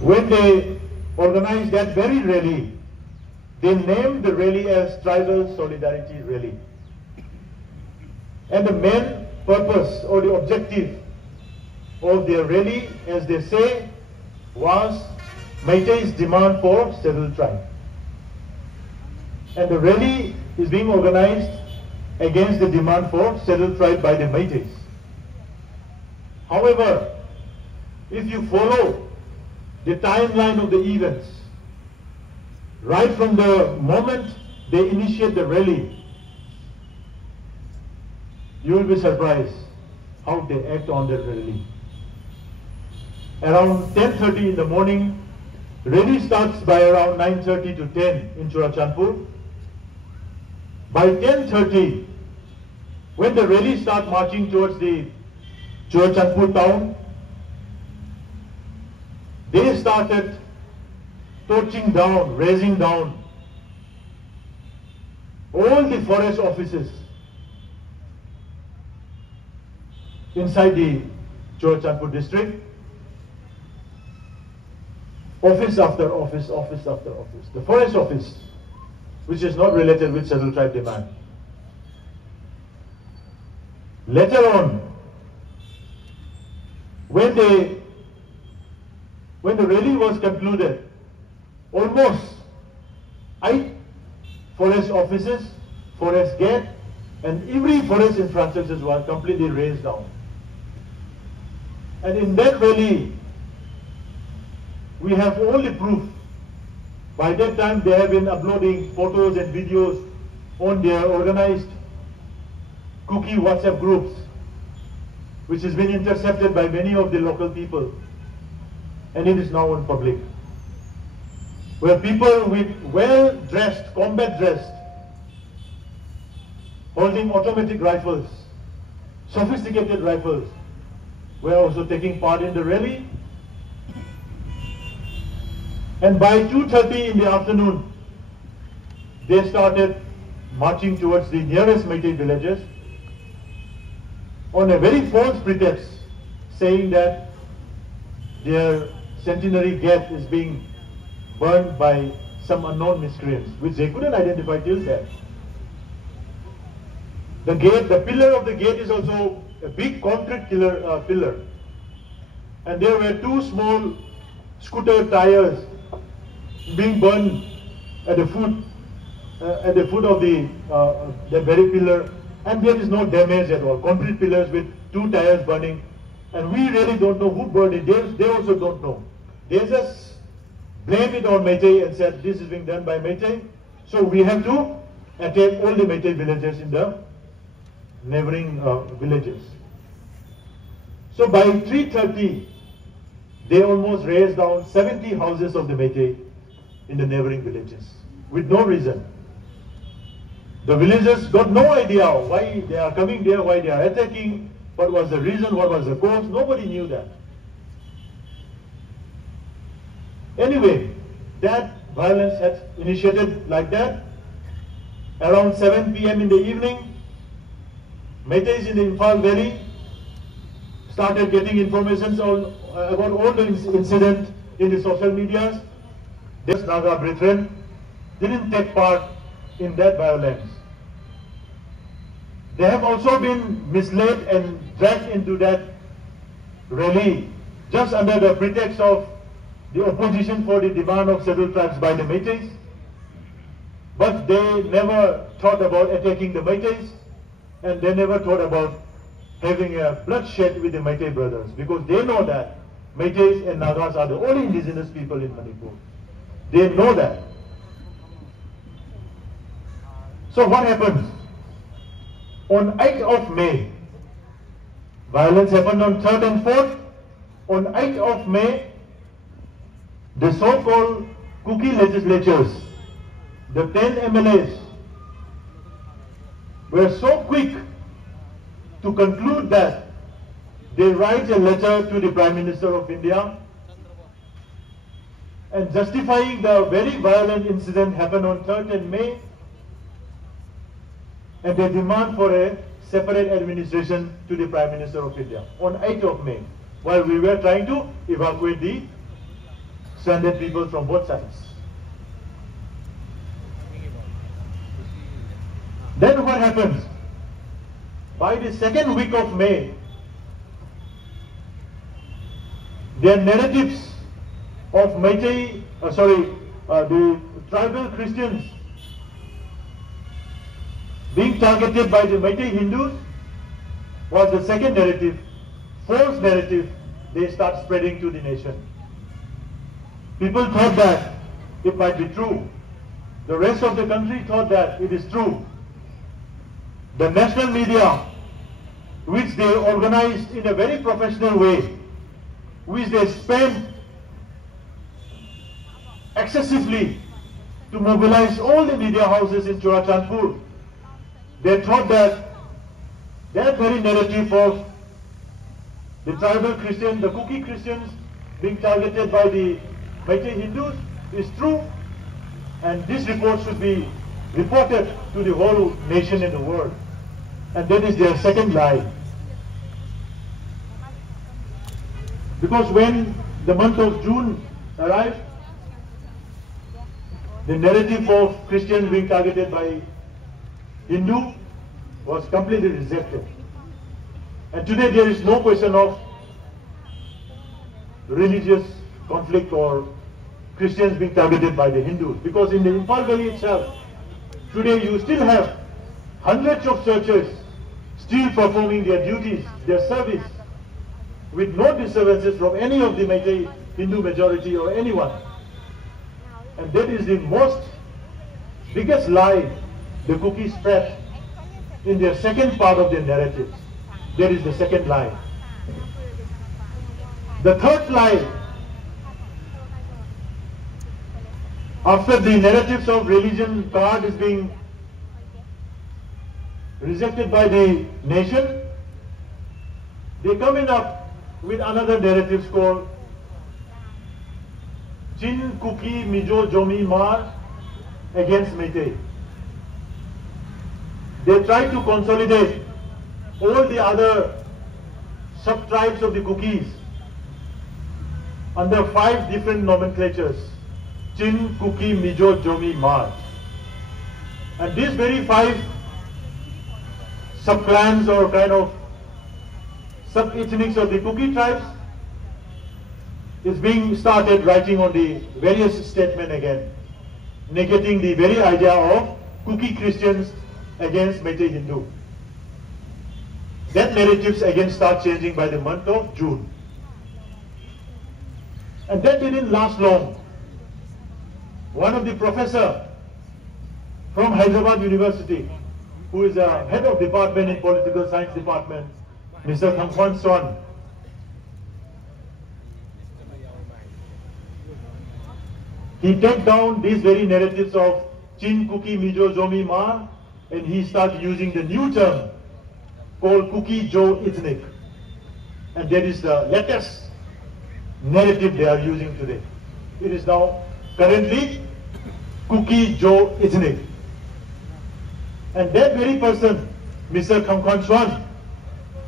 when they organized that very rally, they named the rally as Tribal Solidarity Rally. And the main purpose or the objective of their rally, as they say, was Meitei's demand for scheduled tribe. And the rally is being organized against the demand for scheduled tribe by the Meiteis. However, if you follow the timeline of the events, right from the moment they initiate the rally, you will be surprised how they act on the rally. Around 10:30 in the morning, rally starts by around 9:30 to 10 in Churachandpur. By 10:30, when the rally starts marching towards the Churachandpur town, they started torching down, razing down all the forest offices inside the Churachandpur district. Office after office, office after office. The forest office, which is not related with scheduled tribe demand. Later on, when the rally was concluded, almost 8 forest offices, forest gate, and every forest infrastructure was completely razed down. And in that rally, we have all the proof. By that time, they have been uploading photos and videos on their organized cookie WhatsApp groups, which has been intercepted by many of the local people, and it is now on public, where people with well-dressed, combat-dressed, holding automatic rifles, sophisticated rifles, were also taking part in the rally. And by 2:30 in the afternoon, they started marching towards the nearest Meitei villages on a very false pretext, saying that their centenary gate is being burned by some unknown miscreants, which they couldn't identify till then. The gate, the pillar of the gate is also a big concrete pillar. And there were 2 small scooter tires being burned at the foot of the very pillar, and there is no damage at all. Concrete pillars with 2 tires burning, and we really don't know who burned it. They also don't know. They just blamed it on Meitei and said this is being done by Meitei, so we have to attack all the Meitei villages in the neighboring villages. So by 3:30, they almost razed down 70 houses of the Meitei in the neighboring villages with no reason. The villagers got no idea why they are coming there, why they are attacking, what was the reason, what was the cause. Nobody knew that. Anyway, that violence had initiated like that. Around 7 p.m. in the evening, Meiteis in the Imphal Valley started getting information about all the incident in the social medias. This Naga brethren didn't take part in that violence. They have also been misled and dragged into that rally just under the pretext of the opposition for the demand of scheduled tribes by the Meiteis. But they never thought about attacking the Meiteis, and they never thought about having a bloodshed with the Meitei brothers, because they know that Meiteis and Nagas are the only indigenous people in Manipur. They know that. So what happens? On 8th of May, violence happened on 3rd and 4th. On 8th of May, the so-called cookie legislatures, the 10 MLAs, were so quick to conclude that they write a letter to the Prime Minister of India and justifying the very violent incident happened on 3rd and May, and they demand for a separate administration to the Prime Minister of India on 8th of May, while we were trying to evacuate the stranded people from both sides. Then what happens? By the second week of May, their narratives of Meitei, the tribal Christians being targeted by the Meitei Hindus was the second narrative, false narrative they start spreading to the nation. People thought that it might be true. The rest of the country thought that it is true. The national media, which they organized in a very professional way, which they spent excessively to mobilize all the media houses in Churachandpur, they thought that that very narrative of the tribal Christians, the Kuki Christians being targeted by the Meitei Hindus is true, and this report should be reported to the whole nation in the world. And that is their second lie. Because when the month of June arrived, the narrative of Christians being targeted by Hindu was completely rejected. And today there is no question of religious conflict or Christians being targeted by the Hindus. Because in the Imphal Valley itself, today you still have hundreds of churches still performing their duties, their service, with no disturbances from any of the Meitei Hindu majority or anyone. And that is the biggest lie the Kukis spread in their second part of their narrative. That is the second lie. The third lie, after the narratives of religion card is being rejected by the nation, they come in up with another narrative called Chin Kuki Mijo Jomi Mar against Meitei. They try to consolidate all the other sub-tribes of the Kukis under 5 different nomenclatures: Chin, Kuki, Mijo, Jomi, Mar. And these very 5 sub-clans or kind of sub-ethnics of the Kuki tribes is being started writing on the various statement again, negating the very idea of Kuki Christians against Meitei Hindu. That narratives again start changing by the month of June. And that didn't last long. One of the professor from Hyderabad University, who is a head of department in political science department, Mr. Thamkwan Swan, he took down these very narratives of Chin, Kuki, Mijo, Jomi, Mar, and he started using the new term called Kuki Jo ethnic. And that is the latest narrative they are using today. It is now currently Kuki Jo ethnic. And that very person, Mr. Thamkwan Swan,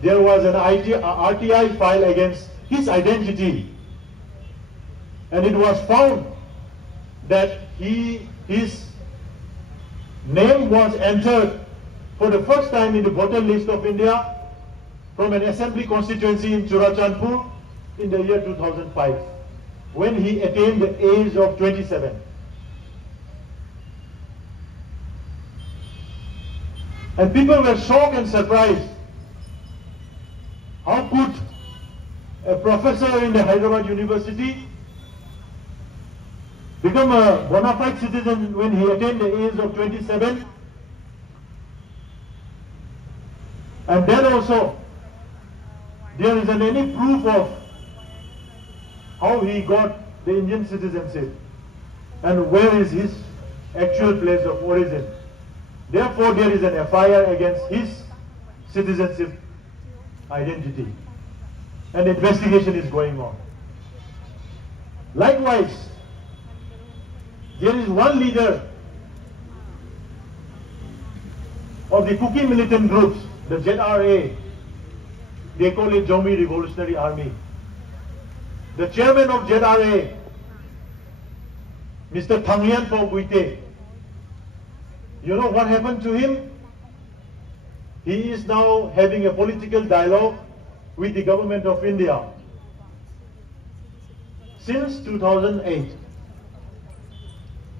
there was an RTI file against his identity. And it was found that his name was entered for the first time in the voter list of India from an assembly constituency in Churachandpur in the year 2005, when he attained the age of 27. And people were shocked and surprised. How could a professor in the Hyderabad University become a bona fide citizen when he attained the age of 27? And then also, there isn't any proof of how he got the Indian citizenship and where is his actual place of origin. Therefore, there is an FIR against his citizenship identity, and investigation is going on. Likewise, there is one leader of the Kuki militant groups, the ZRA, they call it Zombie Revolutionary Army. The chairman of ZRA Mr. Thanglian from Meitei. You know what happened to him? He is now having a political dialogue with the government of India since 2008.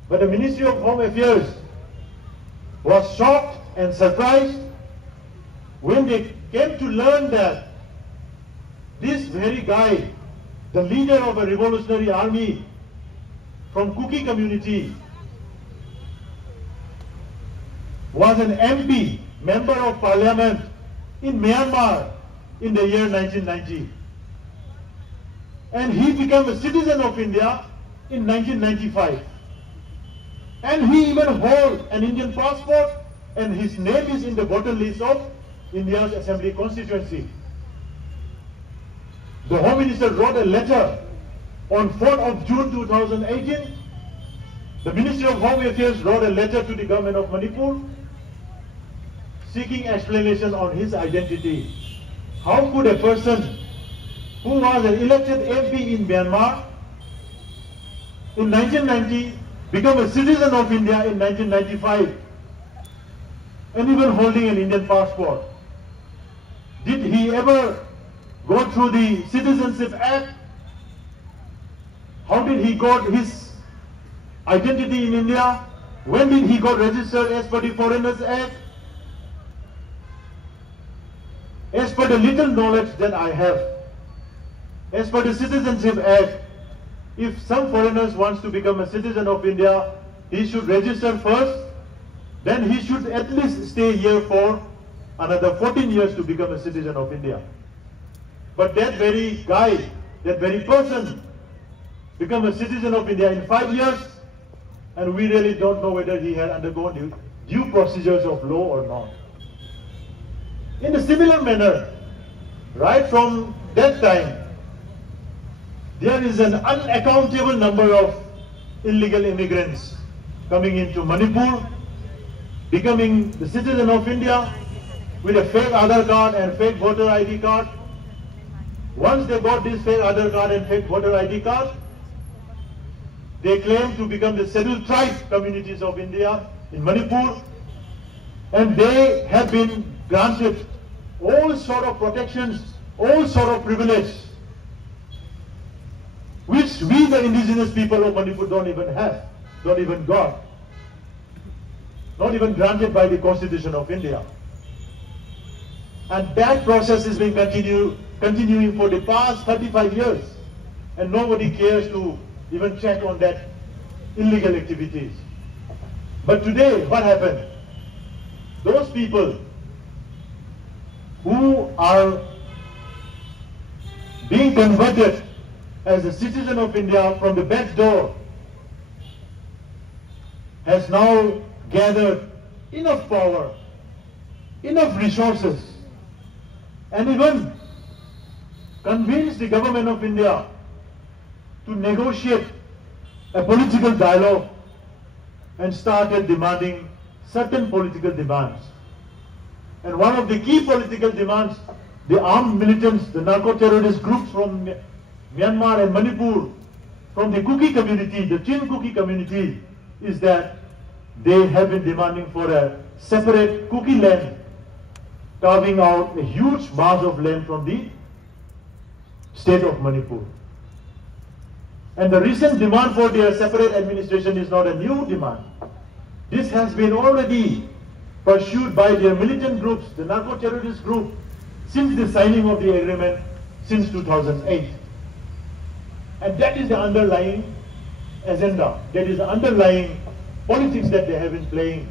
But the Ministry of Home Affairs was shocked and surprised when they came to learn that this very guy, the leader of a revolutionary army from Kuki community, was an MP, member of parliament in Myanmar in the year 1990. And he became a citizen of India in 1995. And he even holds an Indian passport, and his name is in the voter list of India's Assembly constituency. The Home Minister wrote a letter on 4th of June 2018. The Ministry of Home Affairs wrote a letter to the government of Manipur seeking explanation on his identity. How could a person who was an elected MP in Myanmar in 1990 become a citizen of India in 1995 and even holding an Indian passport? Did he ever go through the Citizenship Act? How did he got his identity in India? When did he got registered as per the Foreigners Act? As per the little knowledge that I have, as per the Citizenship Act, if some foreigners wants to become a citizen of India, he should register first, then he should at least stay here for another 14 years to become a citizen of India. But that very guy, that very person, become a citizen of India in 5 years, and we really don't know whether he had undergone due procedures of law or not. In a similar manner, right from that time, there is an unaccountable number of illegal immigrants coming into Manipur, becoming the citizen of India with a fake Aadhaar card and fake voter ID card. Once they got this fake Aadhaar card and fake voter ID card, they claim to become the scheduled tribe communities of India in Manipur, and they have been granted all sort of protections, all sort of privilege, which we the indigenous people of Manipur don't even have, don't even got, not even granted by the Constitution of India. And that process has been continuing for the past 35 years, and nobody cares to even check on that illegal activities. But today, what happened? Those people who are being converted as a citizen of India from the back door has now gathered enough power, enough resources, and even convinced the government of India to negotiate a political dialogue and started demanding certain political demands. And one of the key political demands, the armed militants, the narco-terrorist groups from Myanmar and Manipur, from the Kuki community, the Chin Kuki community, is that they have been demanding for a separate Kuki land, carving out a huge mass of land from the state of Manipur. And the recent demand for their separate administration is not a new demand. This has been already pursued by their militant groups, the narco-terrorist group, since the signing of the agreement since 2008. And that is the underlying agenda, that is the underlying politics that they have been playing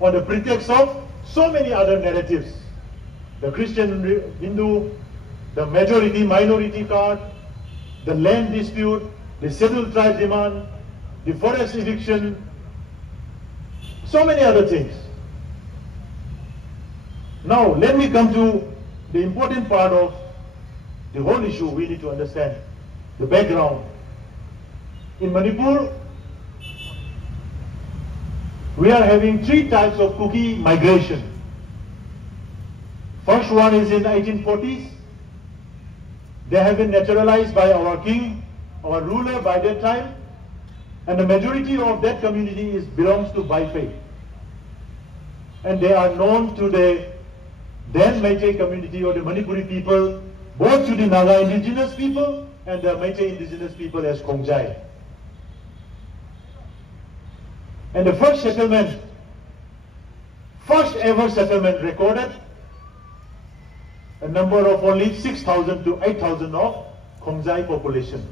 on the pretext of so many other narratives. The Christian Hindu, the majority-minority card, the land dispute, the scheduled tribe demand, the forest eviction, so many other things. Now, let me come to the important part of the whole issue. We need to understand the background. In Manipur, we are having three types of Kuki migration. First one is in the 1840s. They have been naturalized by our king, our ruler by that time, And the majority of that community belongs to Bai faith. And they are known to the then Meitei community or the Manipuri people, both to the Naga indigenous people and the Meitei indigenous people as Kongjai. And the first ever settlement recorded, a number of only 6,000 to 8,000 of Kongjai population.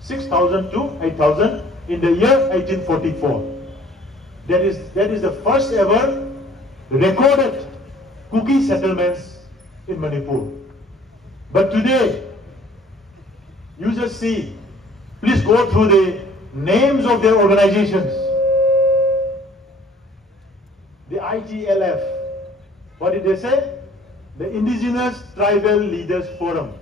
6,000 to 8,000 in the year 1844. That is the first ever recorded Kuki settlements in Manipur. But today, you just see, please go through the names of their organizations. The ITLF, what did they say? The Indigenous Tribal Leaders Forum.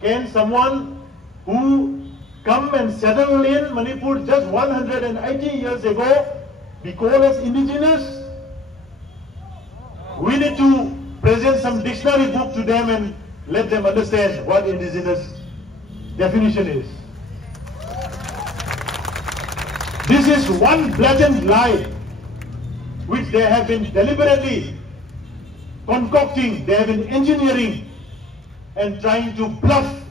Can someone who come and settle in Manipur just 180 years ago be called as indigenous? We need to present some dictionary book to them and let them understand what indigenous definition is. This is one blatant lie which they have been deliberately concocting, they have been engineering and trying to bluff,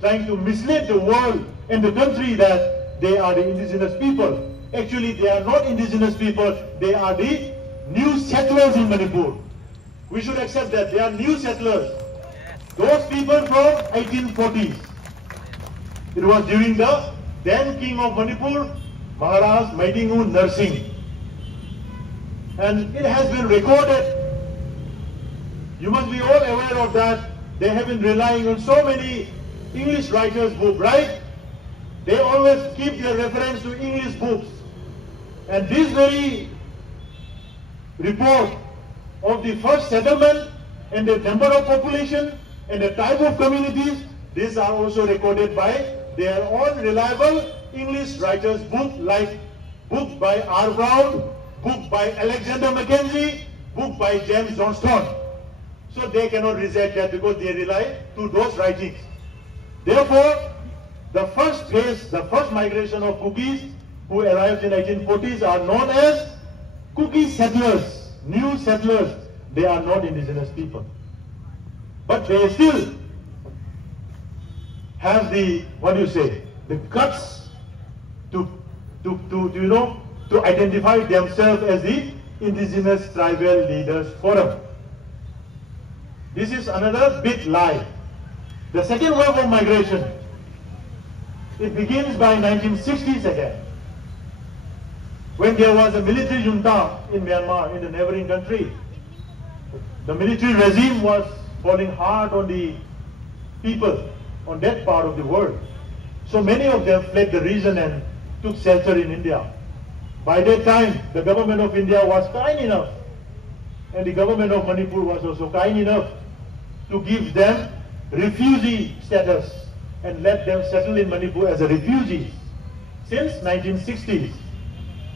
trying to mislead the world and the country that they are the indigenous people. Actually, they are not indigenous people, they are the new settlers in Manipur. We should accept that they are new settlers. Those people from 1840s. It was during the then king of Manipur, Maharaj Meitei Nursing. And it has been recorded. You must be all aware of that. They have been relying on so many English writers' books, right? They always keep their reference to English books. And this very report of the first settlement and the number of population and the type of communities, these are also recorded by their own reliable English writers' book, like book by R. Brown, book by Alexander Mackenzie, book by James Johnston. So they cannot reject that because they rely to those writings. Therefore, the first phase, the first migration of Kukis who arrived in 1840s are known as Kuki settlers, new settlers. They are not indigenous people. But they still have the, the guts to identify themselves as the Indigenous Tribal Leaders Forum. This is another big lie. The second wave of migration, it begins by 1960s again, when there was a military junta in Myanmar, in the neighboring country. The military regime was falling hard on the people on that part of the world. So many of them fled the region and took shelter in India. By that time, the government of India was kind enough, and the government of Manipur was also kind enough to give them refugee status and let them settle in Manipur as a refugees since 1960s.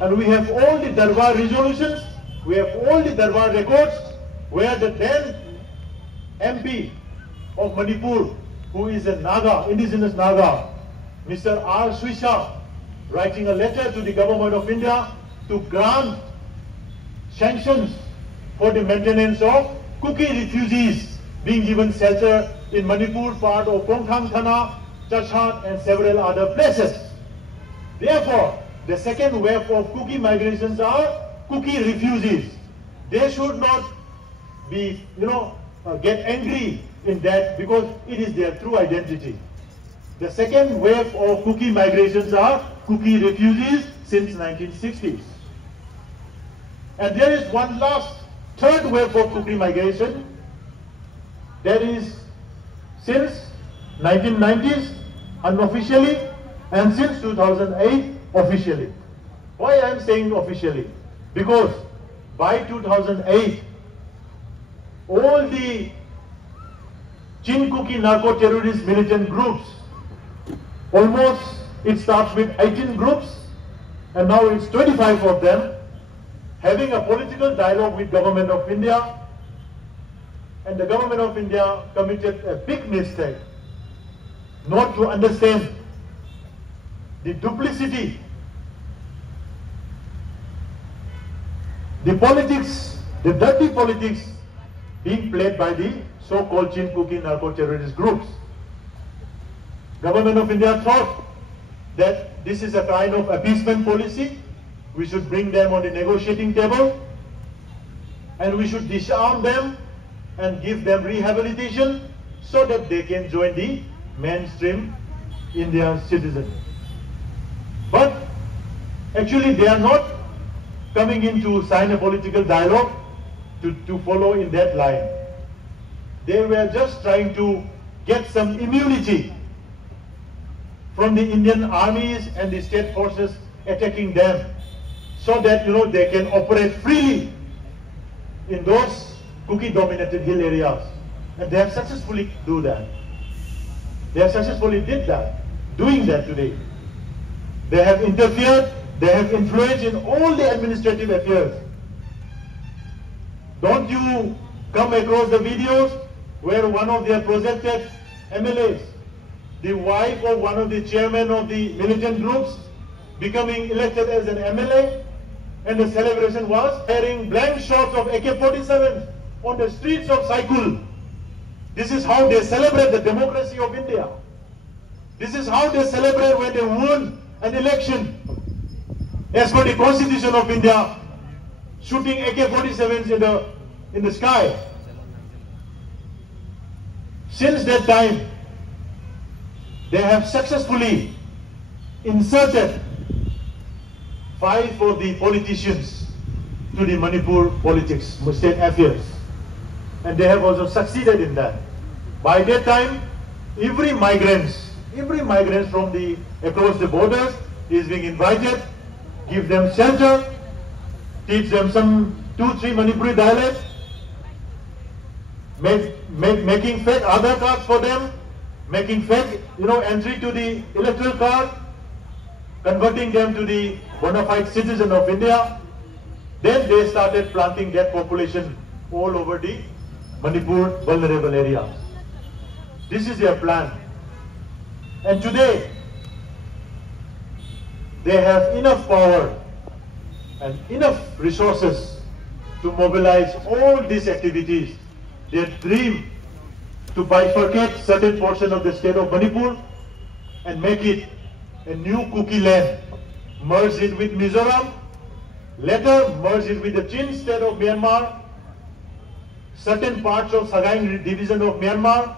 And we have all the Darbar resolutions, we have all the Darbar records where the then MP of Manipur, who is a Naga, indigenous Naga, Mr. R. Swisha, writing a letter to the government of India to grant sanctions for the maintenance of Kuki refugees being given shelter in Manipur, part of Kongthang Thana, Chachat and several other places. Therefore, the second wave of Kuki migrations are Kuki refugees. They should not be, get angry in that because it is their true identity. The second wave of Kuki migrations are Kuki refugees since 1960s. And there is one last, third wave of Kuki migration that is since 1990s unofficially and since 2008 officially. Why I am saying officially? Because by 2008, all the Chin Kuki narco-terrorist militant groups, almost it starts with 18 groups and now it's 25 of them, having a political dialogue with government of India, and the government of India committed a big mistake not to understand the duplicity, the politics, the dirty politics being played by the so-called Chin Cookie narco-terrorist groups. Government of India thought that this is a kind of appeasement policy. We should bring them on the negotiating table and we should disarm them and give them rehabilitation so that they can join the mainstream Indian citizen. But actually they are not coming in to sign a political dialogue to follow in that line. They were just trying to get some immunity from the Indian armies and the state forces attacking them so that they can operate freely in those cookie-dominated hill areas. And they have successfully do that. They have successfully did that, doing that today. They have interfered, they have influenced in all the administrative affairs. Don't you come across the videos where one of their projected MLAs, the wife of one of the chairmen of the militant groups, becoming elected as an MLA, and the celebration was firing blank shots of AK-47 on the streets of Saikul. This is how they celebrate the democracy of India. This is how they celebrate when they won an election. As per the Constitution of India, shooting AK-47s in the sky. Since that time, they have successfully inserted 5 of the politicians to the Manipur politics, state affairs. And they have also succeeded in that. By that time, every migrant from across the borders is being invited, give them shelter, teach them some 2-3 Manipuri dialects, making fake Aadhaar cards for them, making fake entry to the electoral card, converting them to the bona fide citizen of India. Then they started planting that population all over the Manipur vulnerable areas. This is their plan. And today, they have enough power and enough resources to mobilize all these activities. Their dream to bifurcate certain portion of the state of Manipur and make it a new cookie land, merge it with Mizoram, later merge it with the Chin state of Myanmar, certain parts of Sagaing division of Myanmar,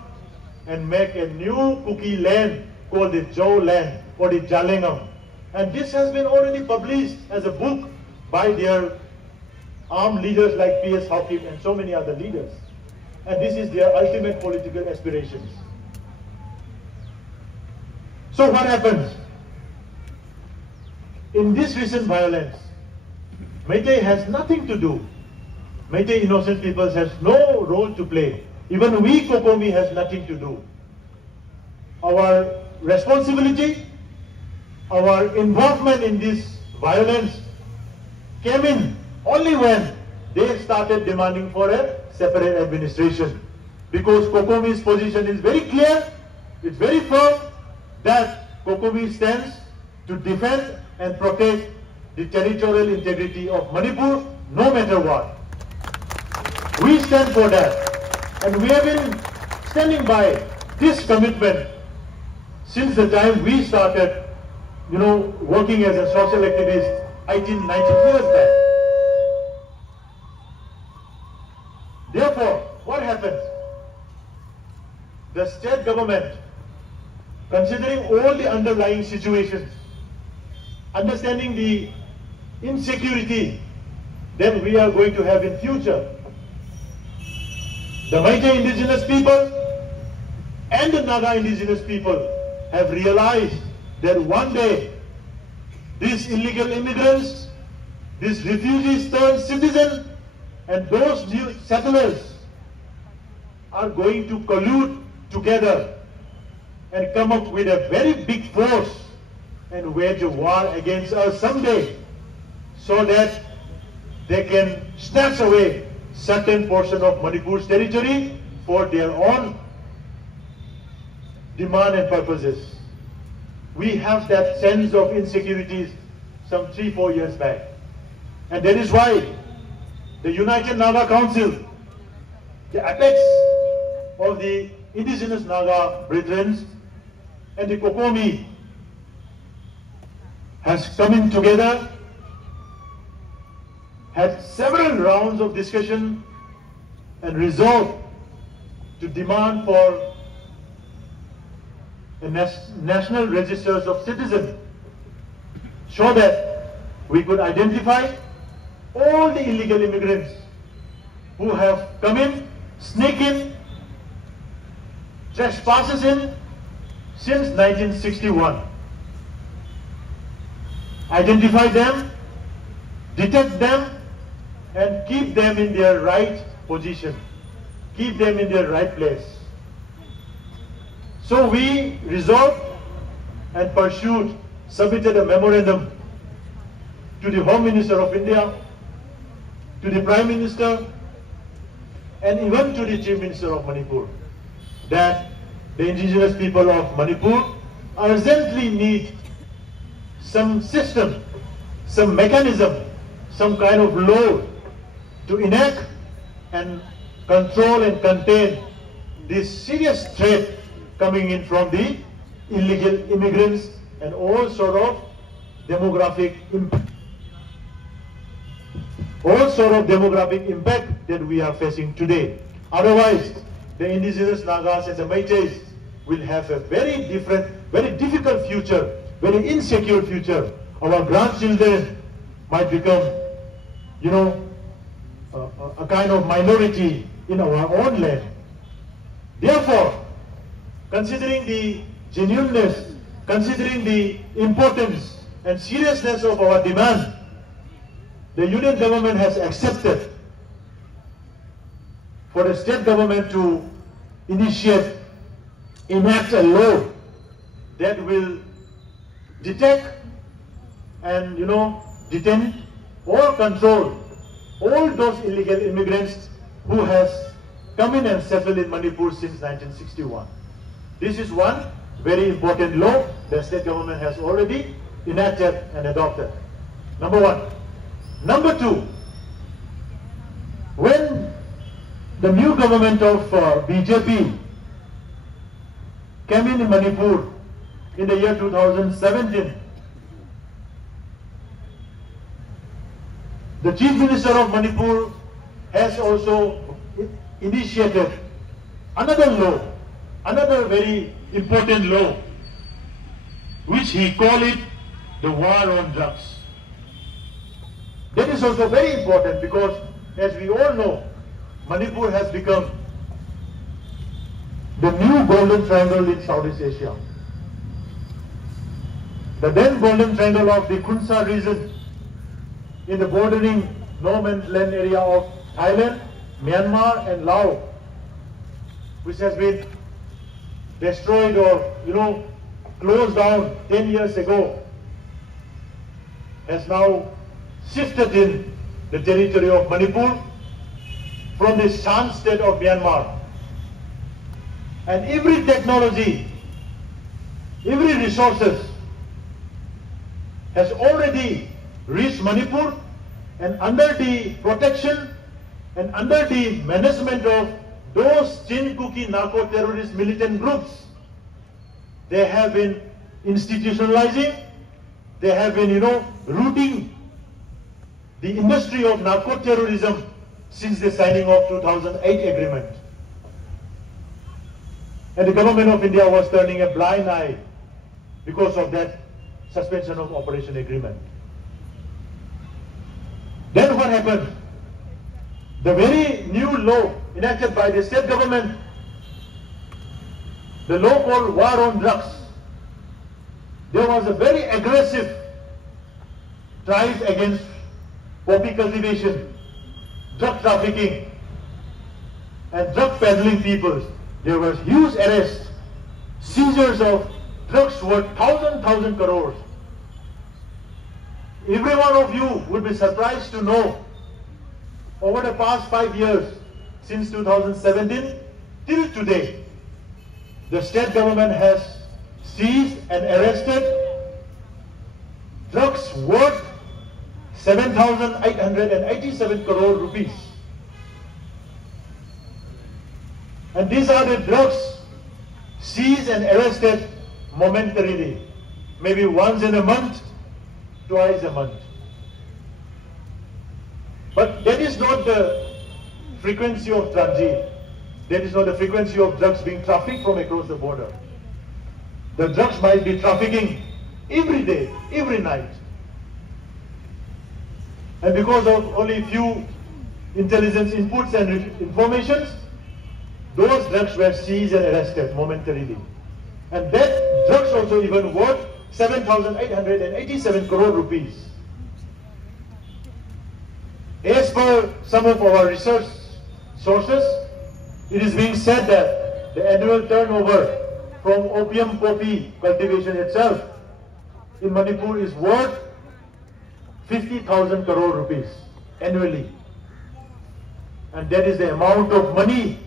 and make a new cookie land called the Zhou land or the Jalengam. And this has been already published as a book by their armed leaders like P.S. Hawkins and so many other leaders. And this is their ultimate political aspirations. So what happens? In this recent violence, Meitei has nothing to do. Meitei innocent peoples has no role to play. Even we, COCOMI, has nothing to do. Our responsibility, our involvement in this violence came in only when they started demanding for a separate administration. Because COCOMI's position is very clear, it's very firm, that COCOMI stands to defend and protect the territorial integrity of Manipur, no matter what. We stand for that. And we have been standing by this commitment since the time we started, working as a social activist 18, 19 years back. Therefore, what happens? The state government, considering all the underlying situations, understanding the insecurity that we are going to have in future, the Meitei indigenous people and the Naga indigenous people have realized that one day these illegal immigrants, these refugees turned citizens, and those new settlers are going to collude together and come up with a very big force and wage a war against us someday, so that they can snatch away certain portion of Manipur's territory for their own demand and purposes. we have that sense of insecurities some 3-4 years back. And that is why the United Naga Council, the apex of the indigenous Naga brethren, and the COCOMI has come in together, had several rounds of discussion and resolved to demand for a national registers of citizens, so that we could identify all the illegal immigrants who have come in, sneak in, trespasses in since 1961. Identify them, detect them, and keep them in their right position, keep them in their right place. So we resolved and pursued, submitted a memorandum to the Home Minister of India, to the Prime Minister, and even to the Chief Minister of Manipur, that the indigenous people of Manipur urgently need some system, some mechanism, some kind of law to enact and control and contain this serious threat coming in from the illegal immigrants and all sort of demographic impact that we are facing today. Otherwise, the indigenous Nagas and the Meiteis will have a very different, very difficult future, very insecure future. Our grandchildren might become, you know, a kind of minority in our own land. Therefore, considering the genuineness, considering the importance and seriousness of our demand, the union government has accepted for the state government to enact a law that will detect and, detain or control all those illegal immigrants who has come in and settled in Manipur since 1961. This is one very important law the state government has already enacted and adopted. Number one. Number two, when the new government of BJP came in Manipur in the year 2017, the Chief Minister of Manipur has also initiated another law, another very important law, which he called it the war on drugs. That is also very important because, as we all know, Manipur has become the new golden triangle in Southeast Asia. The then golden triangle of the Khunsa region in the bordering no man's land area of Thailand, Myanmar and Laos, which has been destroyed or closed down 10 years ago, has now shifted in the territory of Manipur from the Shan state of Myanmar. And every technology, every resources has already reached Manipur, and under the protection and under the management of those Chinkuki narco-terrorist militant groups, they have been institutionalizing, they have been, rooting the industry of narco-terrorism since the signing of 2008 agreement. And the government of India was turning a blind eye because of that suspension of operation agreement. Then what happened? The very new law enacted by the state government, the law called war on drugs, there was a very aggressive drive against poppy cultivation, drug trafficking, and drug peddling people. There was huge arrests, seizures of drugs worth thousand crores. Every one of you would be surprised to know, over the past 5 years, since 2017 till today, the state government has seized and arrested drugs worth 7,887 crore rupees. And these are the drugs seized and arrested momentarily, maybe once in a month, twice a month. But that is not the frequency of transit. That is not the frequency of drugs being trafficked from across the border. The drugs might be trafficking every day, every night. And because of only few intelligence inputs and informations, those drugs were seized and arrested momentarily. And that drugs also even worth 7,887 crore rupees. As per some of our research sources, it is being said that the annual turnover from opium poppy cultivation itself in Manipur is worth 50,000 crore rupees annually. And that is the amount of money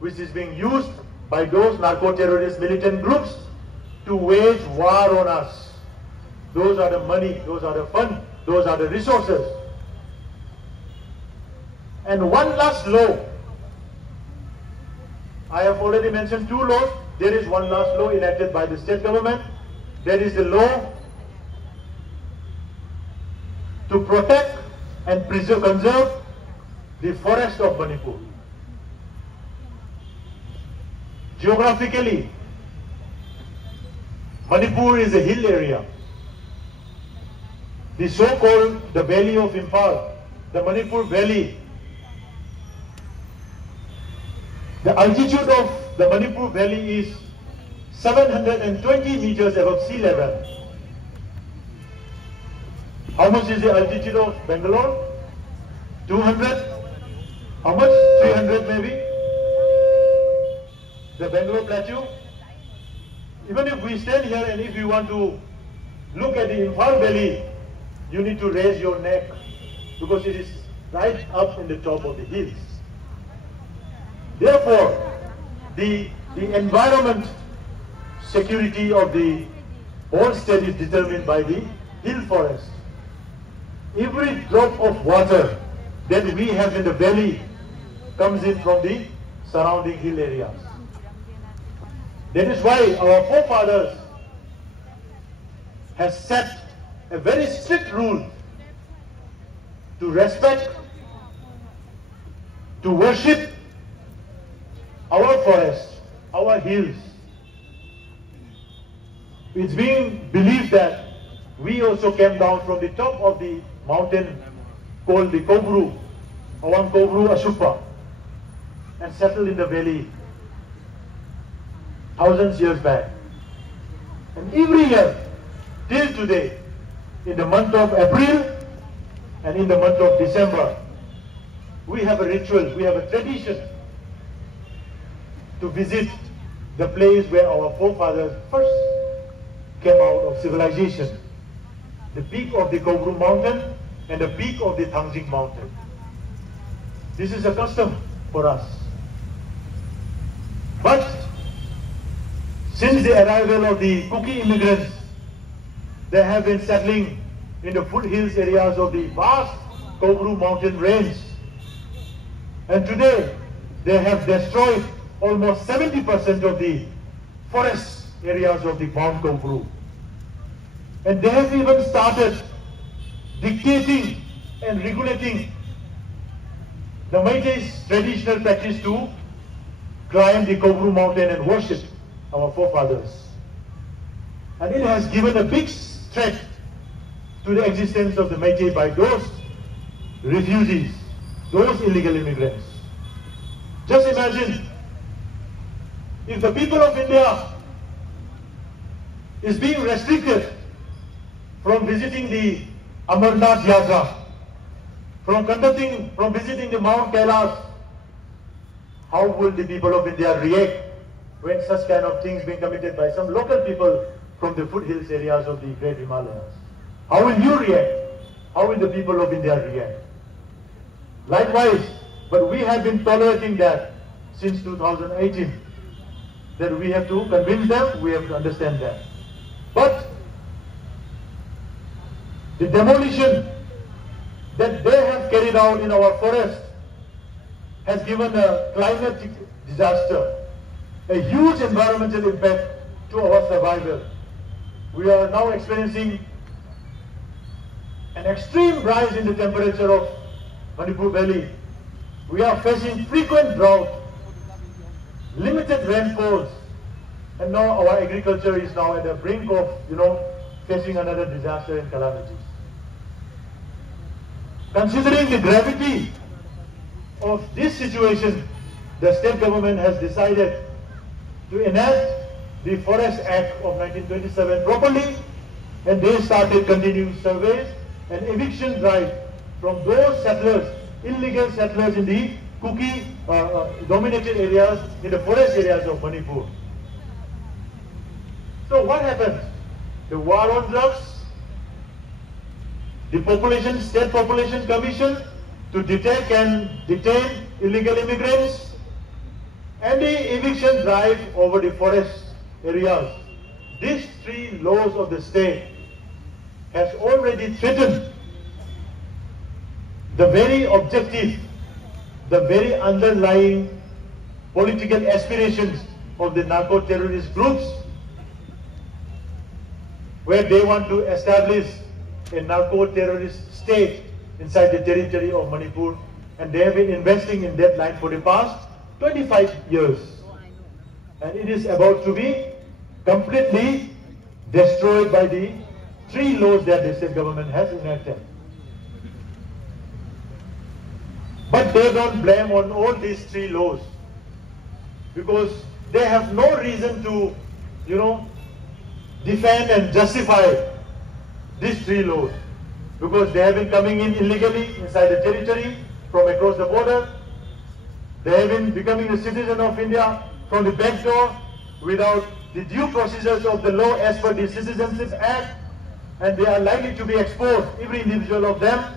which is being used by those narco-terrorist militant groups to wage war on us. Those are the money, those are the funds, those are the resources. And one last law. I have already mentioned two laws. There is one last law enacted by the state government. There is the law to protect and conserve the forest of Manipur. Geographically, Manipur is a hill area. The so-called the Valley of Imphal, the Manipur Valley. The altitude of the Manipur Valley is 720 meters above sea level. How much is the altitude of Bangalore? 200? How much? 300 maybe? The Bangalore Plateau? Even if we stand here and if you want to look at the Imphal Valley, you need to raise your neck because it is right up in the top of the hills. Therefore, the environment security of the whole state is determined by the hill forest. Every drop of water that we have in the valley comes in from the surrounding hill areas. That is why our forefathers have set a very strict rule to respect, to worship our forests, our hills. It's being believed that we also came down from the top of the mountain called the Kobru, Awan Kobru Ashupa, and settled in the valley thousands years back. And every year, till today, in the month of April and in the month of December, we have a ritual, we have a tradition to visit the place where our forefathers first came out of civilization. The peak of the Kobru mountain and the peak of the Thangjing mountain. This is a custom for us. But since the arrival of the Kuki immigrants, they have been settling in the foothills areas of the vast Kobru mountain range. And today, they have destroyed almost 70% of the forest areas of the Mount Kobru. And they have even started dictating and regulating the Meitei's traditional practice to climb the Kobru mountain and worship our forefathers. And it has given a big threat to the existence of the Meitei by those refugees, those illegal immigrants. Just imagine if the people of India is being restricted from visiting the Amarnath Yatra, from visiting the Mount Kailash, how will the people of India react when such kind of things being committed by some local people from the foothills areas of the Great Himalayas? How will you react? How will the people of India react? Likewise, but we have been tolerating that since 2018. that we have to convince them, we have to understand them. But the demolition that they have carried out in our forest has given a climatic disaster, a huge environmental impact to our survival. We are now experiencing an extreme rise in the temperature of Manipur Valley. We are facing frequent drought, limited rainfalls, and now our agriculture is now at the brink of, facing another disaster and calamities. Considering the gravity of this situation, the state government has decided to enact the Forest Act of 1927 properly, and they started continuing surveys and eviction drive from those settlers, illegal settlers in the COCOMI dominated areas, in the forest areas of Manipur. So what happened? The war on drugs, the State Population Commission to detect and detain illegal immigrants, and the eviction drive over the forest areas. These three laws of the state has already threatened the very objective, the very underlying political aspirations of the narco-terrorist groups, where they want to establish a narco-terrorist state inside the territory of Manipur, and they have been investing in that line for the past 25 years. And it is about to be completely destroyed by the three laws that the state government has enacted. But they don't blame on all these three laws, because they have no reason to, defend and justify these three laws, because they have been coming in illegally inside the territory from across the border. They have been becoming a citizen of India from the back door without the due procedures of the law as per the Citizenship Act, and they are likely to be exposed, every individual of them,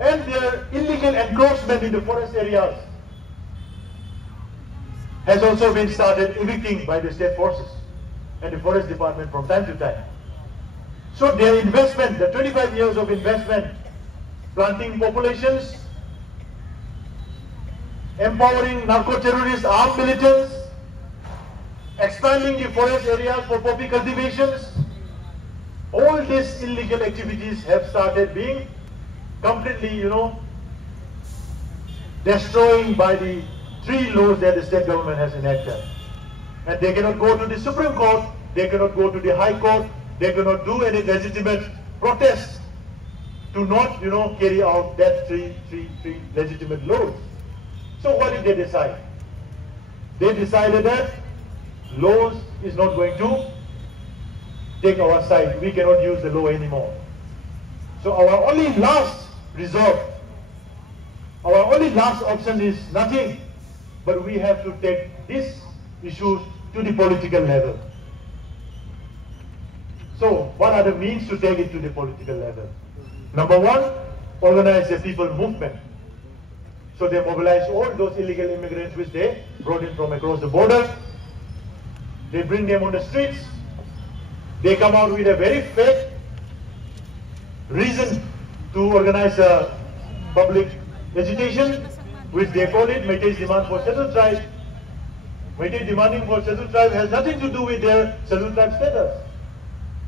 and their illegal encroachment in the forest areas has also been started evicting by the state forces and the forest department from time to time. So their investment, the 25 years of investment, planting populations, empowering narco-terrorist armed militants, expanding the forest areas for poppy cultivations, all these illegal activities have started being completely, destroying by the three laws that the state government has enacted. And they cannot go to the Supreme Court, they cannot go to the High Court, they cannot do any legitimate protest to not, carry out that three legitimate laws. So what did they decide? They decided that laws is not going to take our side. We cannot use the law anymore. So our only last resort, our only last option is nothing, but we have to take this issue to the political level. So what are the means to take it to the political level? Number one, organize a people movement. So they mobilize all those illegal immigrants which they brought in from across the border. They bring them on the streets. They come out with a very fake reason to organize a public agitation, which they call it Meitei's demand for scheduled tribe. Meitei demanding for scheduled tribe has nothing to do with their scheduled tribe status.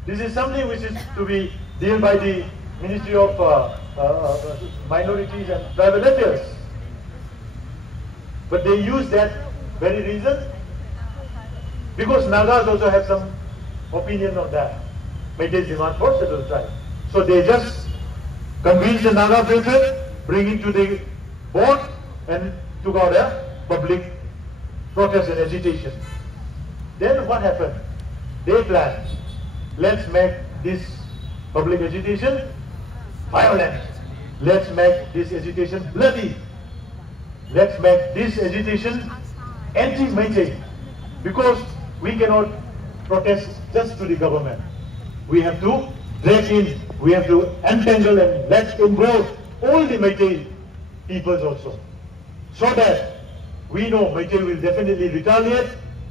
This is something which is to be dealt by the Ministry of Minorities and Tribal Affairs. But they use that very reason because Nagas also have some opinion on that. Meitei's demand for scheduled tribe. So they just convince the Naga prefect, bring it to the board, and took out a public protest and agitation. Then what happened? They planned, let's make this public agitation violent. Let's make this agitation bloody. Let's make this agitation anti-Meitei, because we cannot protest just to the government. We have to drag in, we have to entangle and let's involve all the Meitei peoples also. So that we know Meitei will definitely retaliate,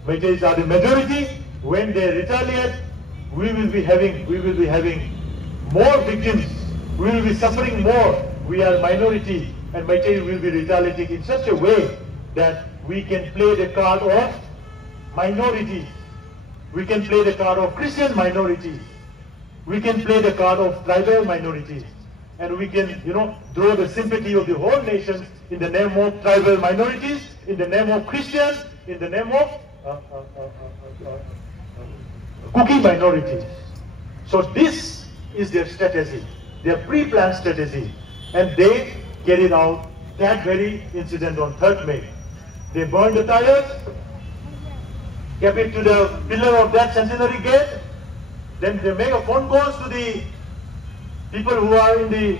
Meiteis are the majority. When they retaliate, we will be having more victims. We will be suffering more. We are minority, and Meitei will be retaliating in such a way that we can play the card of minorities. We can play the card of Christian minorities. We can play the card of tribal minorities. And we can, draw the sympathy of the whole nation in the name of tribal minorities, in the name of Christians, in the name of cookie minorities. So this is their strategy, their pre-planned strategy. And they carried out that very incident on 3rd May. They burned the tires, kept it to the pillar of that centenary gate. Then they make a phone calls to the people who are in the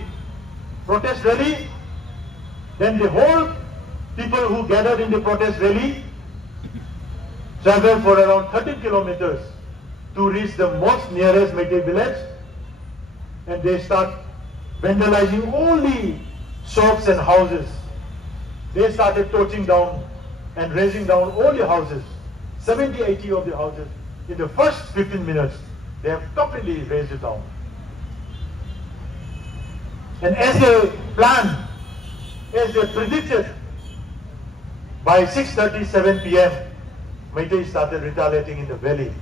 protest rally. Then the whole people who gathered in the protest rally traveled for around 30 kilometers to reach the most nearest Meitei village. And they start vandalizing all the shops and houses. They started torching down and razing down all the houses. 70, 80 of the houses. In the first 15 minutes, they have completely razed it down. And as they planned, as they predicted, by 6:37 p.m., Meitei started retaliating in the valley.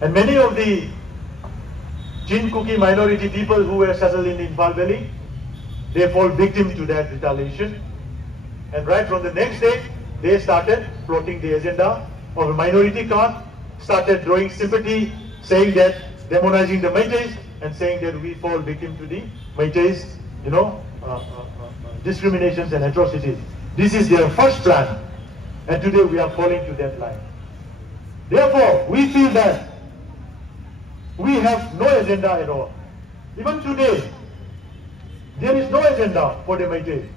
And many of the Chin Kuki minority people who were settled in the Imphal Valley, they fall victim to that retaliation. And right from the next day, they started plotting the agenda of a minority card, started drawing sympathy, saying that, demonizing the Meiteis, and saying that we fall victim to the Meiteis, discriminations and atrocities. This is their first plan, and today we are falling to that line. Therefore, we feel that we have no agenda at all. Even today, there is no agenda for the Meitei.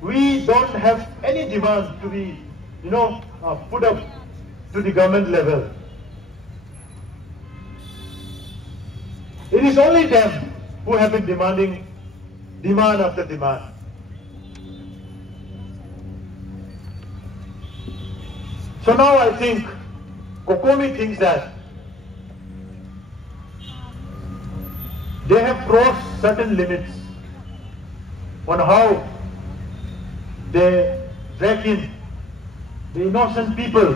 We don't have any demand to be, put up to the government level. It is only them who have been demanding demand after demand. So now I think COCOMI thinks that they have crossed certain limits on how they drag in the innocent people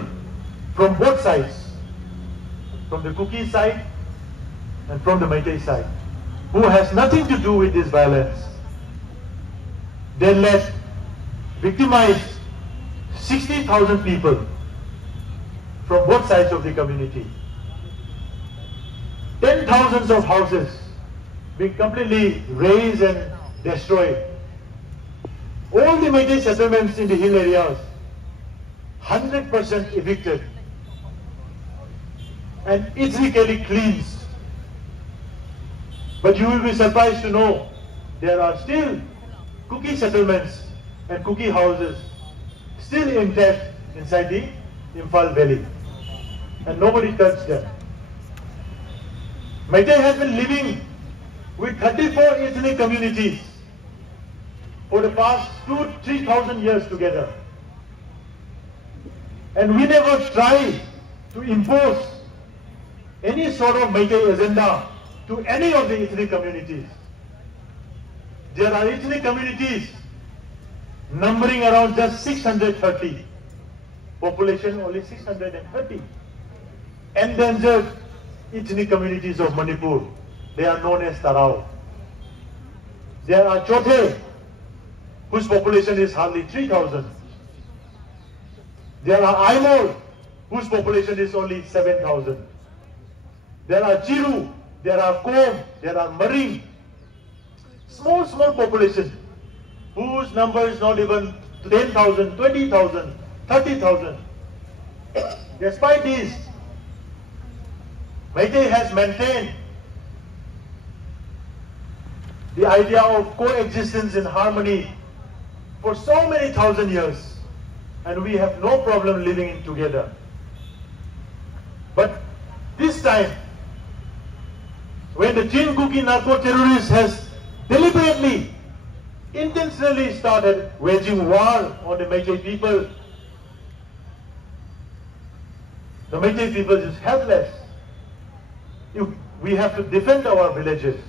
from both sides, from the Kuki side and from the Meitei side, who has nothing to do with this violence. They let victimize 60,000 people from both sides of the community. 10,000s of houses being completely razed and destroyed. All the Meitei settlements in the hill areas, 100% evicted and ethnically cleansed. But you will be surprised to know there are still Kuki settlements and Kuki houses still intact inside the Imphal Valley, and nobody touched them. Meitei has been living with 34 ethnic communities for the past 2,000-3,000 years together. And we never try to impose any sort of Meitei agenda to any of the ethnic communities. There are ethnic communities numbering around just 630. Population only 630. Endangered ethnic communities of Manipur. They are known as Tarao. There are Chothe, whose population is hardly 3,000. There are Aimor, whose population is only 7,000. There are Chiru, there are Kom, there are Maring. Small population, whose number is not even 10,000, 20,000, 30,000. Despite this, Meitei has maintained the idea of coexistence in harmony for so many thousand years, and we have no problem living in together. But this time, when the Chin Kuki narco-terrorist has deliberately, intentionally started waging war on the Meitei people, The Meitei people is helpless. We have to defend our villages.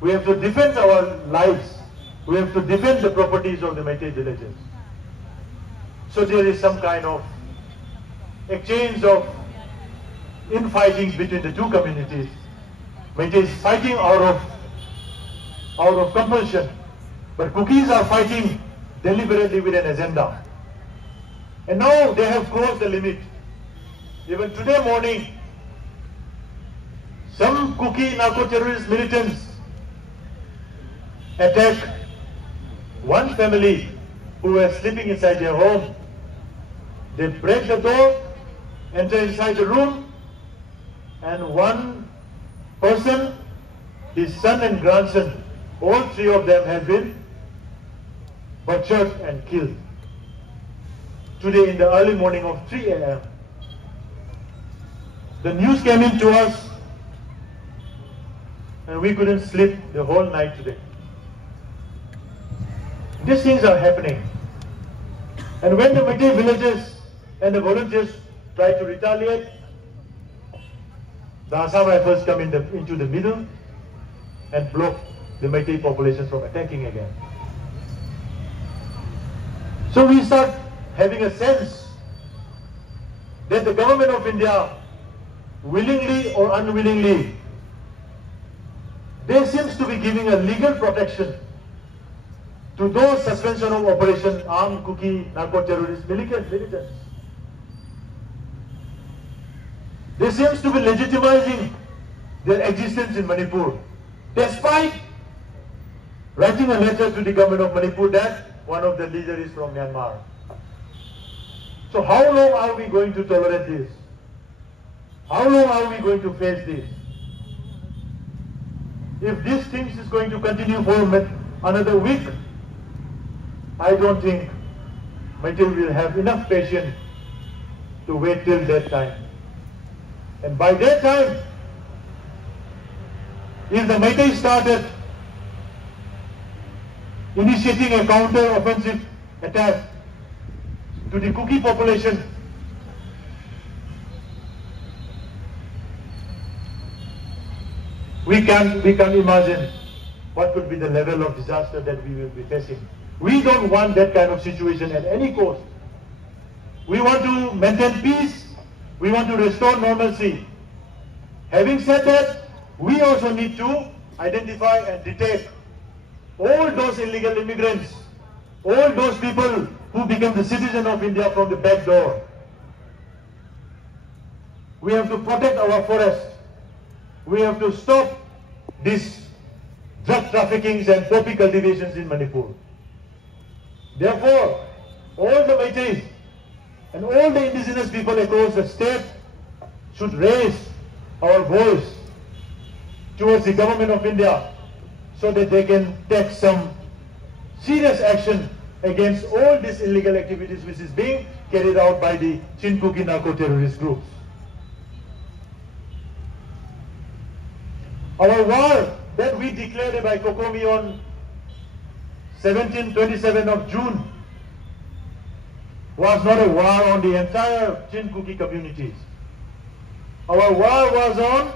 We have to defend our lives. We have to defend the properties of the Meitei villages. So there is some kind of exchange of infighting between the two communities. Meitei is fighting out of compulsion, but Kukis are fighting deliberately with an agenda. And now they have crossed the limit. Even today morning, some Kuki narco-terrorist militants attacked one family who were sleeping inside their home. They break the door, enter inside the room, and one person, his son and grandson, all three of them have been butchered and killed. Today in the early morning of 3 a.m. The news came in to us and we couldn't sleep the whole night today. These things are happening. And when the Meitei villages and the volunteers try to retaliate, the Assam Rifles come into the middle and block the Meitei population from attacking again. So we start having a sense that the government of India, willingly or unwillingly, they seems to be giving a legal protection to those suspension of operation armed Kuki narco-terrorist militants. They seems to be legitimizing their existence in Manipur, despite writing a letter to the government of Manipur that one of the leaders is from Myanmar. So how long are we going to tolerate this? How long are we going to face this? If these things is going to continue for another week, I don't think Meitei will have enough patience to wait till that time. And by that time, if the Meitei started initiating a counter-offensive attack to the Kuki population, we can't imagine what could be the level of disaster that we will be facing. We don't want that kind of situation at any cost. We want to maintain peace. We want to restore normalcy. Having said that, we also need to identify and detect all those illegal immigrants, all those people who become the citizen of India from the back door. We have to protect our forest. We have to stop these drug traffickings and poppy cultivations in Manipur. Therefore, all the Meiteis and all the indigenous people across the state should raise our voice towards the government of India so that they can take some serious action against all these illegal activities which is being carried out by the Chin-Kuki narco-terrorist groups. Our war that we declared by COCOMI on 27 of June was not a war on the entire Chin-Kuki communities. Our war was on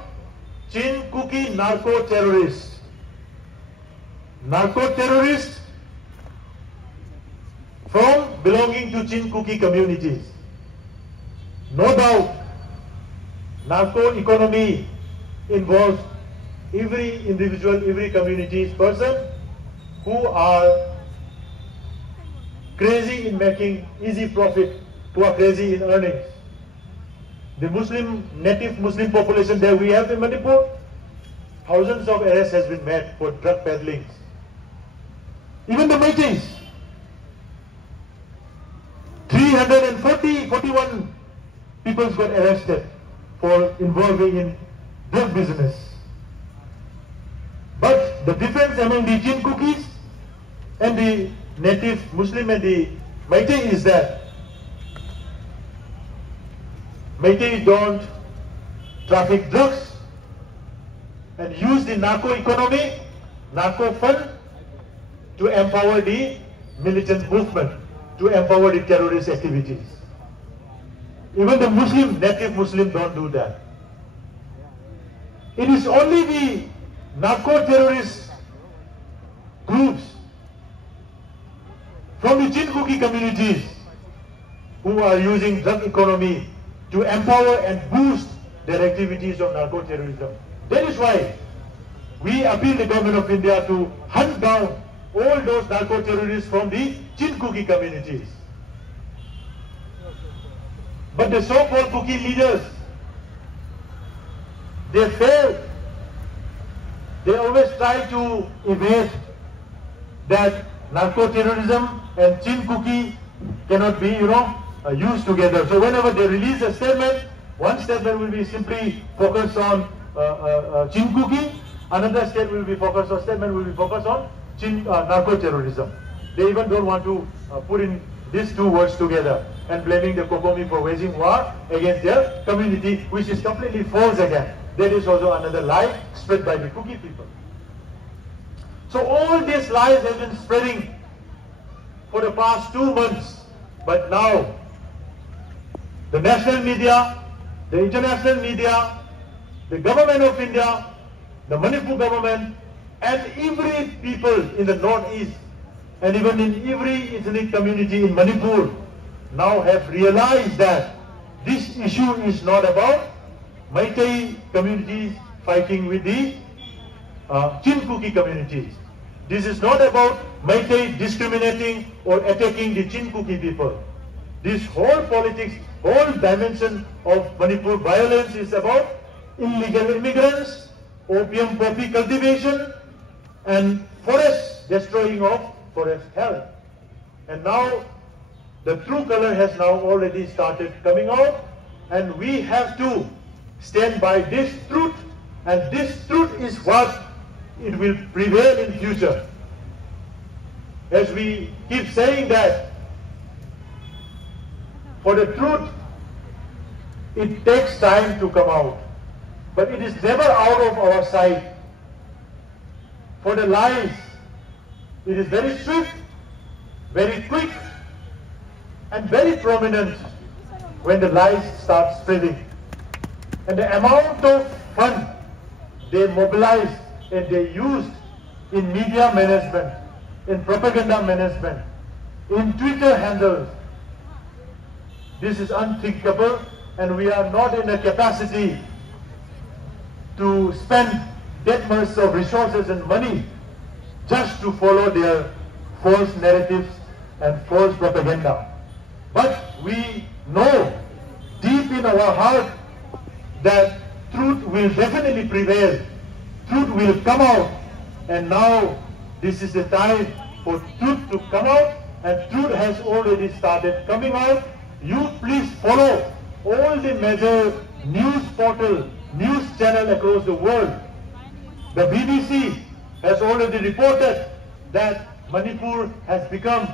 Chin-Kuki narco-terrorists. Narco-terrorists from belonging to Chin-Kuki communities. No doubt, narco-economy involves every individual, every community's person who are crazy in making easy profit, who are crazy in earnings. The native Muslim population that we have in Manipur, thousands of arrests has been made for drug peddling. Even the Meiteis, 341 people got arrested for involving in drug business. But the difference among the Chin-Kukis and the native Muslim and the Meitei is that Meitei don't traffic drugs and use the narco economy, narco fund to empower the militant movement, to empower the terrorist activities. Even the native Muslim don't do that. It is only the narco-terrorist groups from the Chin-Kuki communities who are using drug economy to empower and boost their activities of narco-terrorism. That is why we appeal the government of India to hunt down all those narco-terrorists from the Chin-Kuki communities. But the so-called Kuki leaders, they failed. They always try to evade that narco-terrorism and Chin-Kuki cannot be, used together. So whenever they release a statement, one statement will be simply focused on Chin-Kuki, another statement will be focused on narco-terrorism. They even don't want to put in these two words together and blaming the COCOMI for waging war against their community, which is completely false again. That is also another lie spread by the Kuki people. So all these lies have been spreading for the past 2 months, but now the national media, the international media, the government of India, the Manipur government, and every people in the northeast, and even in every ethnic community in Manipur, now have realized that this issue is not about Meitei communities fighting with the Chin-Kuki communities. This is not about Meitei discriminating or attacking the Chin-Kuki people. This whole politics, whole dimension of Manipur violence is about illegal immigrants, opium poppy cultivation, and destroying of forest health. And now the true color has now already started coming out, and we have to stand by this truth, and this truth is what it will prevail in future. As we keep saying that for the truth, it takes time to come out, but it is never out of our sight. For the lies, it is very swift, very quick, and very prominent when the lies start spreading. And the amount of fund they mobilized and they used in media management, in propaganda management, in Twitter handles, this is unthinkable, and we are not in a capacity to spend that much of resources and money just to follow their false narratives and false propaganda. But we know deep in our heart that truth will definitely prevail. Truth will come out, and now this is the time for truth to come out, and truth has already started coming out. You please follow all the major news portal, news channel across the world. The BBC has already reported that Manipur has become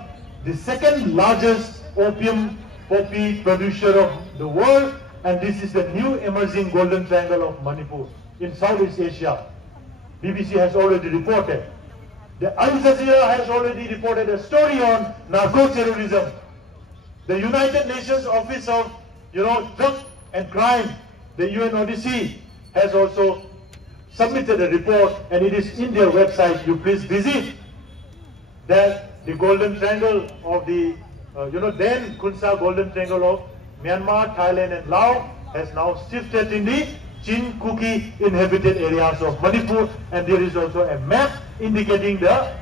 the second largest opium poppy producer of the world, and this is the new emerging golden triangle of Manipur in Southeast Asia. BBC has already reported. The Al Jazeera has already reported a story on narco-terrorism. The United Nations Office of Drug and Crime, the UNODC, has also submitted a report, and it is in their website. You please visit that the golden triangle of the then Khunsa golden triangle of Myanmar, Thailand, and Laos has now shifted in the Chin-Kuki inhabited areas of Manipur, and there is also a map indicating the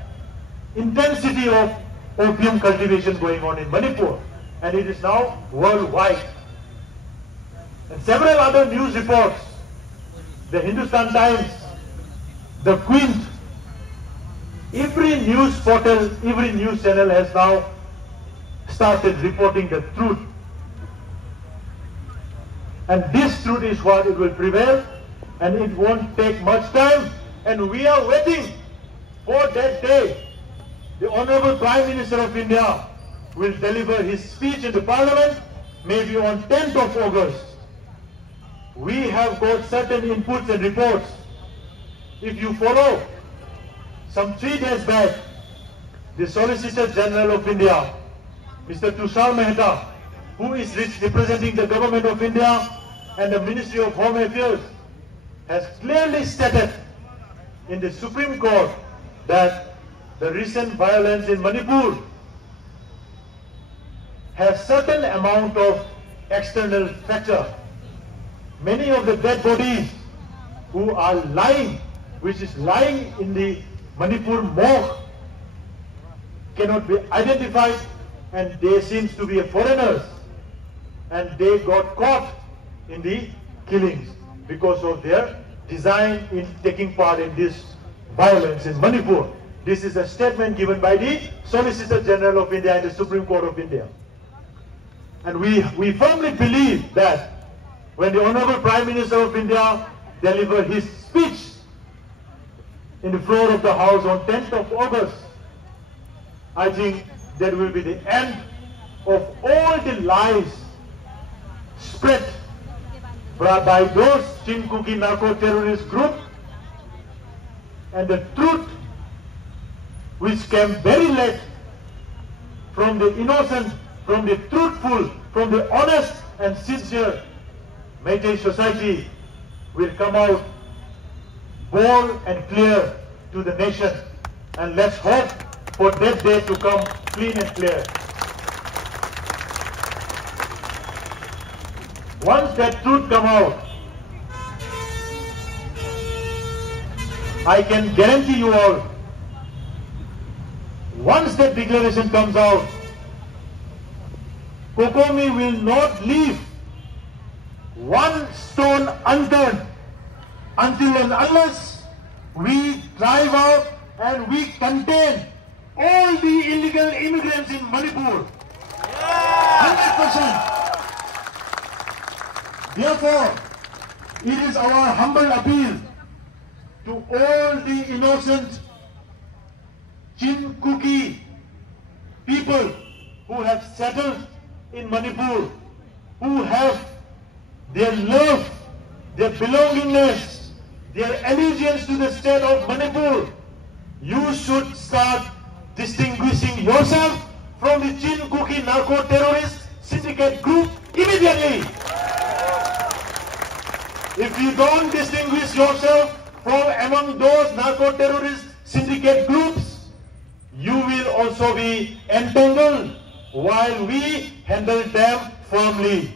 intensity of opium cultivation going on in Manipur, and it is now worldwide. And several other news reports, the Hindustan Times, the Quint, every news portal, every news channel has now started reporting the truth. And this truth is what it will prevail, and it won't take much time, and we are waiting for that day. The Honorable Prime Minister of India will deliver his speech in the Parliament, maybe on 10th of August. We have got certain inputs and reports. If you follow, some 3 days back, the Solicitor General of India, Mr. Tushar Mehta, who is representing the government of India and the Ministry of Home Affairs, has clearly stated in the Supreme Court that the recent violence in Manipur has certain amount of external factor. Many of the dead bodies who are lying, which is lying in the Manipur morgue, cannot be identified, and they seems to be foreigners, and they got caught in the killings because of their design in taking part in this violence in Manipur. This is a statement given by the Solicitor General of India and the Supreme Court of India. And we firmly believe that when the Honorable Prime Minister of India delivered his speech in the floor of the House on 10th of August, I think that will be the end of all the lies spread by those Chinkuki narco-terrorist group, and the truth which came very late from the innocent, from the truthful, from the honest and sincere Meitei society will come out bold and clear to the nation. And let's hope for that day to come clean and clear. Once that truth come out, I can guarantee you all, once that declaration comes out, COCOMI will not leave one stone unturned until and unless we drive out and we contain all the illegal immigrants in Manipur. 100%. Therefore, it is our humble appeal to all the innocent Chinkuki people who have settled in Manipur, who have their love, their belongingness, their allegiance to the state of Manipur. You should start distinguishing yourself from the Chinkuki narco-terrorist syndicate group immediately. If you don't distinguish yourself from among those narco-terrorist syndicate groups, you will also be entangled while we handle them firmly.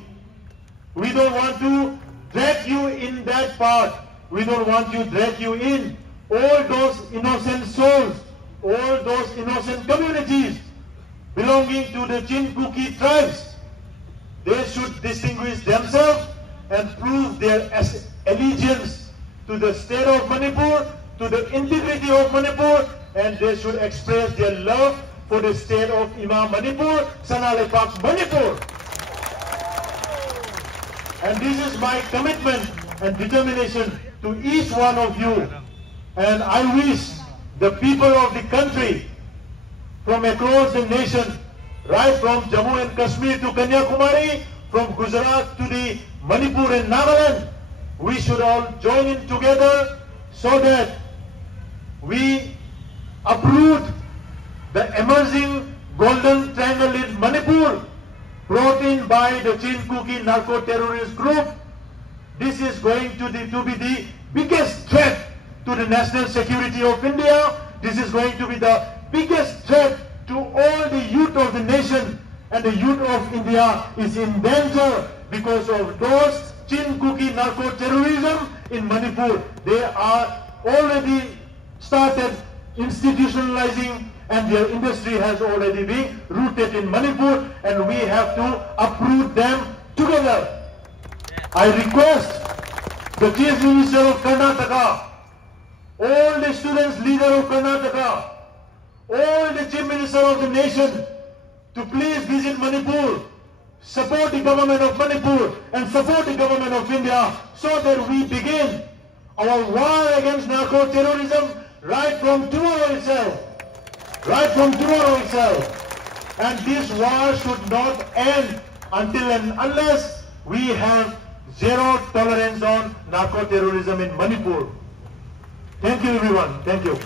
We don't want to drag you in that part. We don't want to drag you in. All those innocent souls, all those innocent communities belonging to the Chinkuki tribes, they should distinguish themselves and prove their allegiance to the state of Manipur, to the integrity of Manipur, and they should express their love for the state of Imam Manipur, Sanalepak Manipur. And this is my commitment and determination to each one of you. And I wish the people of the country from across the nation, right from Jammu and Kashmir to Kanyakumari, from Gujarat to the Manipur and Nagaland, we should all join in together so that we uproot the emerging golden triangle in Manipur brought in by the Chinkuki narco-terrorist group. This is going to be the biggest threat to the national security of India. This is going to be the biggest threat to all the youth of the nation, and the youth of India is in danger because of those Chinkuki narco-terrorism in Manipur. They are already started institutionalizing, and their industry has already been rooted in Manipur, and we have to uproot them together. I request the Chief Minister of Karnataka, all the students leader of Karnataka, all the Chief Minister of the nation to please visit Manipur, support the government of Manipur and support the government of India so that we begin our war against narco-terrorism right from tomorrow itself. Right from tomorrow itself. And this war should not end until and unless we have zero tolerance on narco-terrorism in Manipur. Thank you everyone. Thank you.